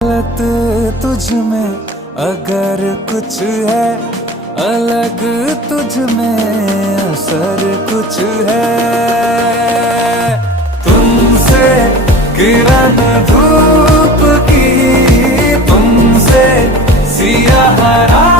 गलत तुझ में अगर कुछ है, अलग तुझ में असर कुछ है। तुमसे किरण धूप की, तुमसे सिया हरा